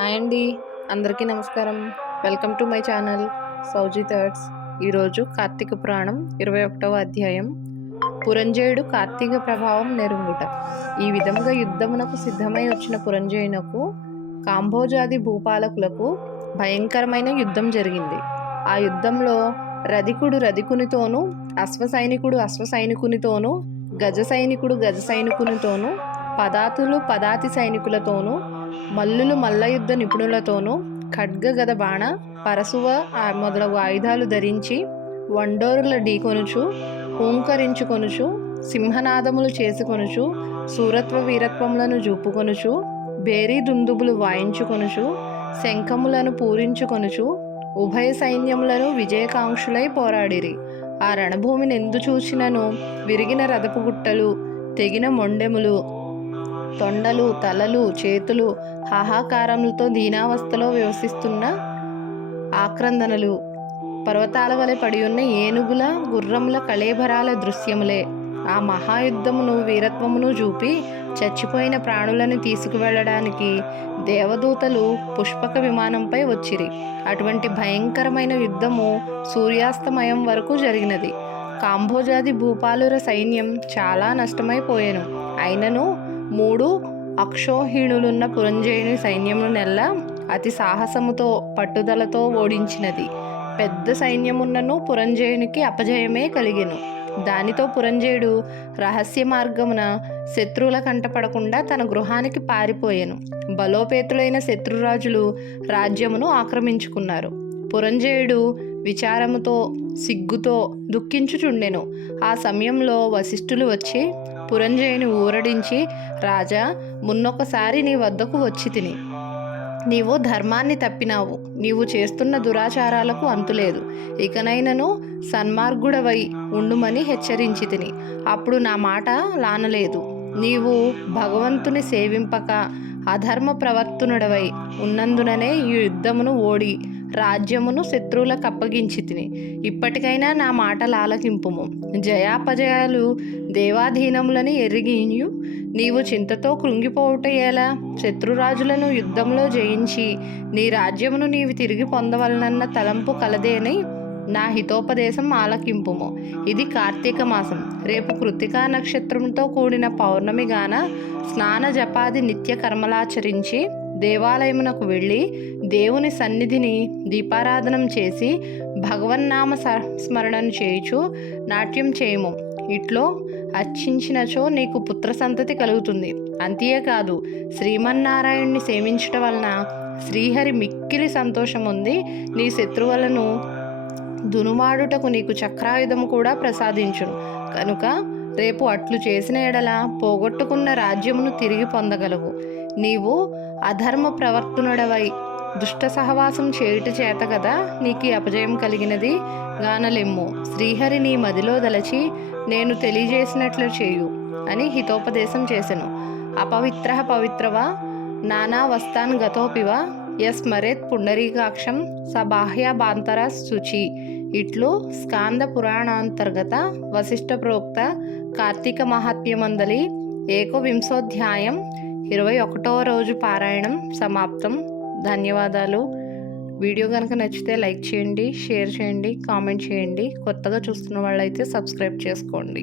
Hi అండి, అందరికీ నమస్కారం. Welcome to my channel Souji thoughts. ఈరోజు కార్తీక పురాణం 21వ అధ్యాయం. పురంజయుడు కార్తీక ప్రభావం నెరుంగుట. ఈ విధముగా యుద్ధమునకు సిద్ధమై వచ్చిన పురంజయునకు కాంభోజాది భూపాలకులకు భయంకరమైన యుద్ధం జరిగింది. ఆ యుద్ధంలో రధికుడు రధికునితోనూ, అశ్వసైనికుడు అశ్వసైనికునితోనూ, గజ సైనికుడు గజ సైనికునితోనూ, పదాతులు పదాతి సైనికులతోనూ, మల్లులు మల్లయుద్ధ నిపుణులతోనూ, ఖడ్గ గద బాణ పరశువ మొదలగు ఆయుధాలు ధరించి వండోరుల ఢీకొనుచు, హూంకరించుకొనుచు, సింహనాదములు చేసుకొనుచు, సూరత్వ వీరత్వములను చూపుకొనుచు, బేరీ దుందుబులు వాయించుకొనుచు, శంఖములను పూరించుకొనుచు, ఉభయ సైన్యములను విజయకాంక్షులై పోరాడిరి. ఆ రణభూమిని ఎందు చూచినను విరిగిన రథపు గుట్టలు, తెగిన మొండెములు, తొండలు, తలలు, చేతులు, హాహాకారములతో దీనావస్థలో వివసిస్తున్న ఆక్రందనలు, పర్వతాల వలె పడియున్న ఏనుగుల గుర్రముల కళేభరాల దృశ్యములే. ఆ మహాయుద్ధమును వీరత్వమును చూపి చచ్చిపోయిన ప్రాణులను తీసుకువెళ్ళడానికి దేవదూతలు పుష్పక విమానంపై వచ్చిరి. అటువంటి భయంకరమైన యుద్ధము సూర్యాస్తమయం వరకు జరిగినది. కాంభోజాది భూపాలుర సైన్యం చాలా నష్టమైపోయెను. అయినను 3 అక్షోహిణులున్న పురంజయుని సైన్యమును నెల్ల అతి సాహసముతో పట్టుదలతో ఓడించినది. పెద్ద సైన్యమున్నను పురంజయునికి అపజయమే కలిగెను. దానితో పురంజయుడు రహస్య మార్గమున శత్రువుల కంటపడకుండా తన గృహానికి పారిపోయెను. బలోపేతులైన శత్రురాజులు రాజ్యమును ఆక్రమించుకున్నారు. పురంజయుడు విచారముతో సిగ్గుతో దుఃఖించుచుండెను. ఆ సమయంలో వశిష్ఠులు వచ్చి పురంజయుని ఊరడించి, రాజా, మున్నొకసారి నీ వద్దకు వచ్చి తిని నీవు ధర్మాన్ని తప్పినావు. నీవు చేస్తున్న దురాచారాలకు అంతులేదు. ఇకనైనను సన్మార్గుడవై ఉండుమని హెచ్చరించి తిని. అప్పుడు నా మాట లానలేదు. నీవు భగవంతుని సేవింపక అధర్మ ప్రవర్తనుడవై ఉన్నందుననే ఈ యుద్ధమును ఓడి రాజ్యమును శత్రువులకు అప్పగించి తిని. ఇప్పటికైనా నా మాట లాలకింపుము. జయాపజయాలు దేవాధీనములని ఎరిగియు నీవు చింతతో కృంగిపోవుట ఎలా? శత్రురాజులను యుద్ధంలో జయించి నీ రాజ్యమును నీవు తిరిగి పొందవలనన్న తలంపు కలదేని నా హితోపదేశం ఆలకింపుము. ఇది కార్తీక మాసం. రేపు కృత్తికా నక్షత్రంతో కూడిన పౌర్ణమి గాన స్నాన జపాది నిత్య కర్మలాచరించి దేవాలయమునకు వెళ్ళి దేవుని సన్నిధిని దీపారాధనం చేసి భగవన్నామ స్మరణను చేయుచు నాట్యం చేయము. ఇట్లో అర్చించినచో నీకు పుత్ర సంతతి కలుగుతుంది. అంతేకాదు, శ్రీమన్నారాయణ్ణి సేవించట వలన శ్రీహరి మిక్కిలి సంతోషం ఉంది. నీ శత్రువులను దునుమాడుటకు నీకు చక్రాయుధము కూడా ప్రసాదించును. కనుక రేపు అట్లు చేసిన ఎడల పోగొట్టుకున్న రాజ్యమును తిరిగి పొందగలవు. నీవు అధర్మ ప్రవర్తనుడవై దుష్ట సహవాసం చేయుట చేత కదా నీకు అపజయం కలిగినది గానలెమ్ము. శ్రీహరి నీ మదిలో దలచి నేను తెలియజేసినట్లు చేయు అని హితోపదేశం చేసెను. అపవిత్ర పవిత్రవా నానా వస్తాన్ గతోపివ యస్మరేత్ పుండరీకాక్షం సబాహ్యభాంతర శుచి. ఇట్లు స్కాంద పురాణాంతర్గత వశిష్ఠ ప్రోక్త కార్తీక మహాత్మ్యమందలి 21వ 21వ రోజు పారాయణం సమాప్తం. ధన్యవాదాలు. వీడియో కనుక నచ్చితే లైక్ చేయండి, షేర్ చేయండి, కామెంట్ చేయండి. కొత్తగా చూస్తున్న వాళ్ళైతే సబ్స్క్రైబ్ చేసుకోండి.